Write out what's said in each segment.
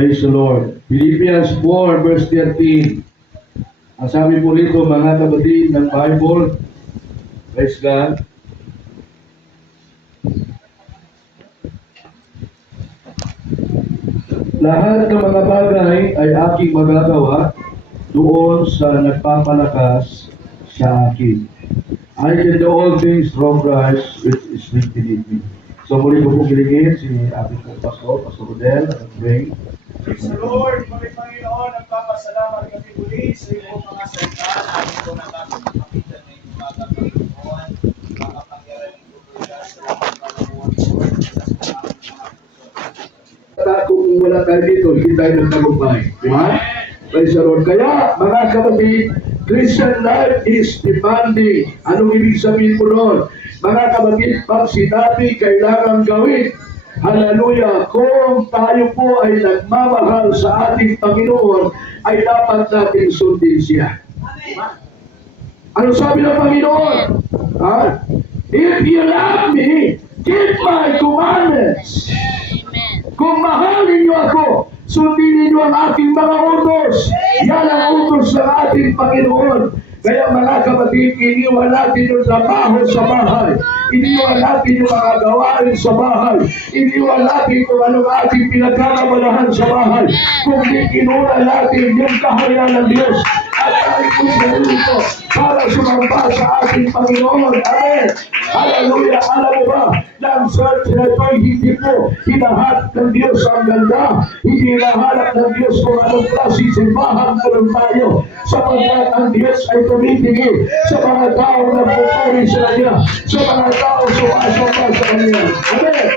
Praise the Lord. Philippians 4 verse 13. Ang sabi po rito, mga kapatid ng Bible, praise God. Lahat ng mga bagay ay aking magagawa doon sa nagpapalakas sa akin. I can do all things through Christ which is within me. So muli ko po kilingin si ating Pastor Rodel, at pray. Praise the Lord, mga Panginoon, nagpapasalamat kami muli sa iyong mga salita na amin po nakakapakita na iyong mga Panginoon, makapangyarihan ng Buddha sa mga panahon Kung wala tayo dito, hindi tayo nagtagumpay. Di ba? Praise the Lord. Kaya, mga kapatid, Christian life is demanding. Anong ibig sabihin po noon? Mga kapatid, pag sinabi, kailangan gawin. Hallelujah! Kung tayo po ay nagmamahal sa ating Panginoon, ay dapat natin sundin siya. Ano sabi ng Panginoon? Ha? If you love me, keep my commandments. Kung mahal ninyo ako, sundin ninyo ang aking mga utos. Yan ang utos ng ating Panginoon. Kaya mga kapatid, iniwan natin yung trabaho sa bahay. Iniwan natin yung mga gawain sa bahay. Iniwan natin kung anong ating pinagkakabalahan sa bahay. Kung inuna natin yung kaharian ng Diyos. At tayo po dito para sumamba sa ating Panginoon. Amen. Hallelujah. Alam mo ba, na ang church na ito hindi po hinahanap ng Diyos ang ganda. Hindi hinahanap ng Diyos kung anong klase simbahan meron tayo. Sapagkat ang Diyos ay tumitingin sa mga tao na pupuri sa Kanya. Sa mga tao sumasamba sa Kanya. Amen.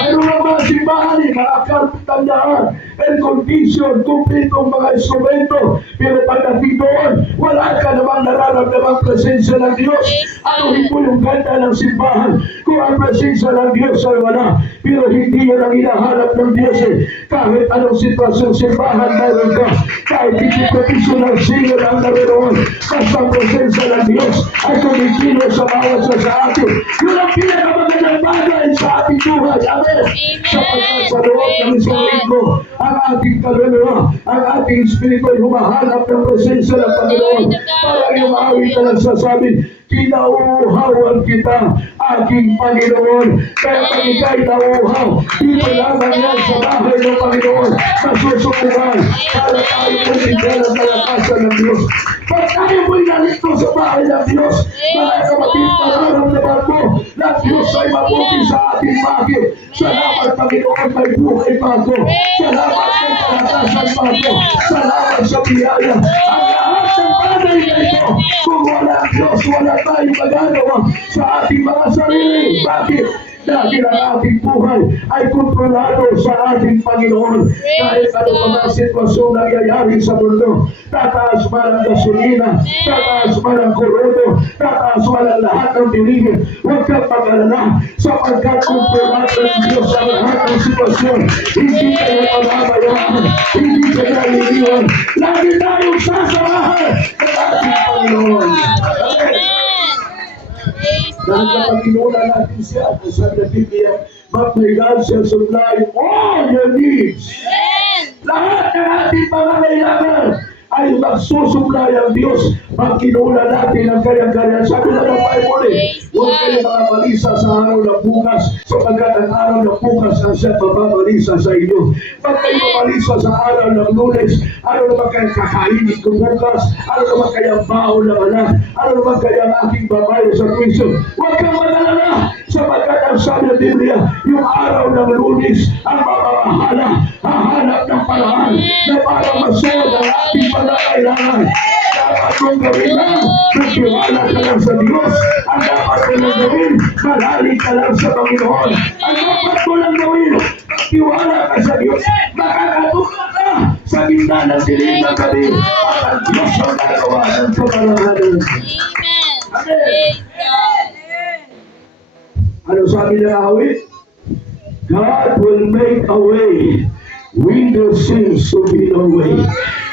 Mayroon ang mga simbahan, mga karpintandaan, and condition, kumpletong mga instrumento. Pero pagdating doon, wala ka namang nararamdamang presensya ng Diyos. Ano po yung ganda ng simbahan? Kung ang presensya ng Diyos ay wala, pero hindi yan ang hinahanap ng Diyos eh. Kahit anong sitwasyon simbahan mayroon ka, kahit hindi professional singer ang naroon, basta ang presensya ng Diyos ay kumikilo sa bawat sa atin. Yun ang pinakamagandang bagay sa ating buhay. Amen. Sapagkat sa loob ng isang linggo, ang ating kaluluwa, ang ating espiritu ay humahanap ng presensya ng Panginoon. Parang yung maawit na nagsasabi, kinauuhawan kita, aking Panginoon. Kaya pag ika'y nauuhaw, dito lamang yan sa bahay ng Panginoon, masusukuhan para tayo pusindihan ang kalakasan ng Diyos. Pag tayo mo'y nalito sa bahay ng Diyos, mga kapatid, mararamdaman mo na Diyos ay mabuti sa ating bakit. Salamat Panginoon, may buhay pa ako. Salamat may kalakasan pa ako. Salamat sa biyaya. Ang lahat ng bagay na ito, kung wala ang Diyos, wala tayong magagawa sa ating mga sarili. Bakit? Dahil ang ating buhay ay kontrolado sa ating Panginoon. Kahit ano pa mga sitwasyon nangyayari sa mundo, tataas man ang gasolina, tataas man ang korodo, tataas man ang lahat ng bilihin, huwag kang mag-alala sapagkat kontrolado ng Diyos ang lahat ng sitwasyon. Hindi kayo pamamayaan, hindi kayo iniwan. Lagi tayong sasamahan ng ating Panginoon. Dahil kapag inulan natin siya, sabi ng Biblia, but may God shall supply all your needs. Lahat ng ating pangangailangan ay magsusupply ang Diyos pag kinulan natin ang kanyang-kanyang. Sabi na ng Bible huwag kayo makabalisa sa araw ng bukas sapagkat ang araw ng bukas ang siya mababalisa sa inyo. Pag kayo mabalisa sa araw ng Lunes, ano naman kayang kakainin ko bukas? Ano naman kayang baon ng anak? Ano naman kayang aking babae sa tuition? Huwag kang magalala sapagkat ang sabi ng Biblia, yung araw ng Lunes ang mamahala, hahanap ng paraan na para masunod ang ating pangangailangan. Dapat mong gawin lang, nagtiwala ka lang sa Diyos. Ang dapat mo lang gawin, malalim ka lang sa Panginoon. Ang dapat mo lang gawin, nagtiwala ka sa Diyos. Makakatuka ka sa gitna ng dilim ng gabi. At ang Diyos ang nagawa ng pangangailangan. Amen. Ano sabi ng awit? God will make a way when there seems to be no way.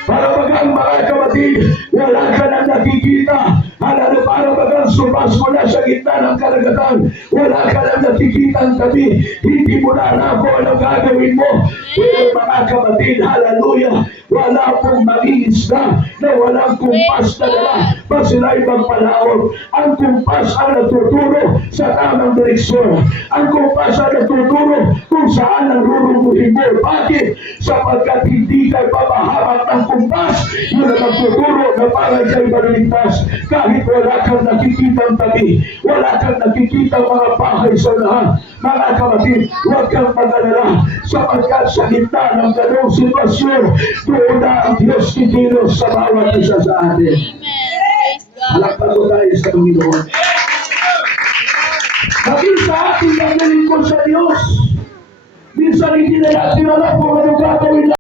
Para bagang mga kapatid, wala ka nang nakikita, Halalu para bagang sumas mo na sa gitna ng karagatan. Wala ka lang nakikitang tabi. Hindi mo na alam kung anong gagawin mo. Pero mga kapatid, hallelujah, wala pong mag-iisda na walang kumpas na dala. Pag sila'y magpalaot, ang kumpas ang natuturo sa tamang direksyon. Ang kumpas ang natuturo kung saan ang rurumuhin mo. Bakit? Sapagkat hindi ka papahamak ng kumpas, yun ang magtuturo na parang kay maligtas. Kahit wala kang nakikitang tabi, wala kang nakikitang mga bahay sa lahat. Mga kapatid, huwag kang mag-alala, sapagkat sa gitna ng ganong sitwasyon, doon na ang Diyos kikilos sa bawat isa sa atin. Halakpan ko tayo sa Panginoon. Maging sa ating ang lingkod sa Diyos. Minsan hindi na natin alam kung ano gagawin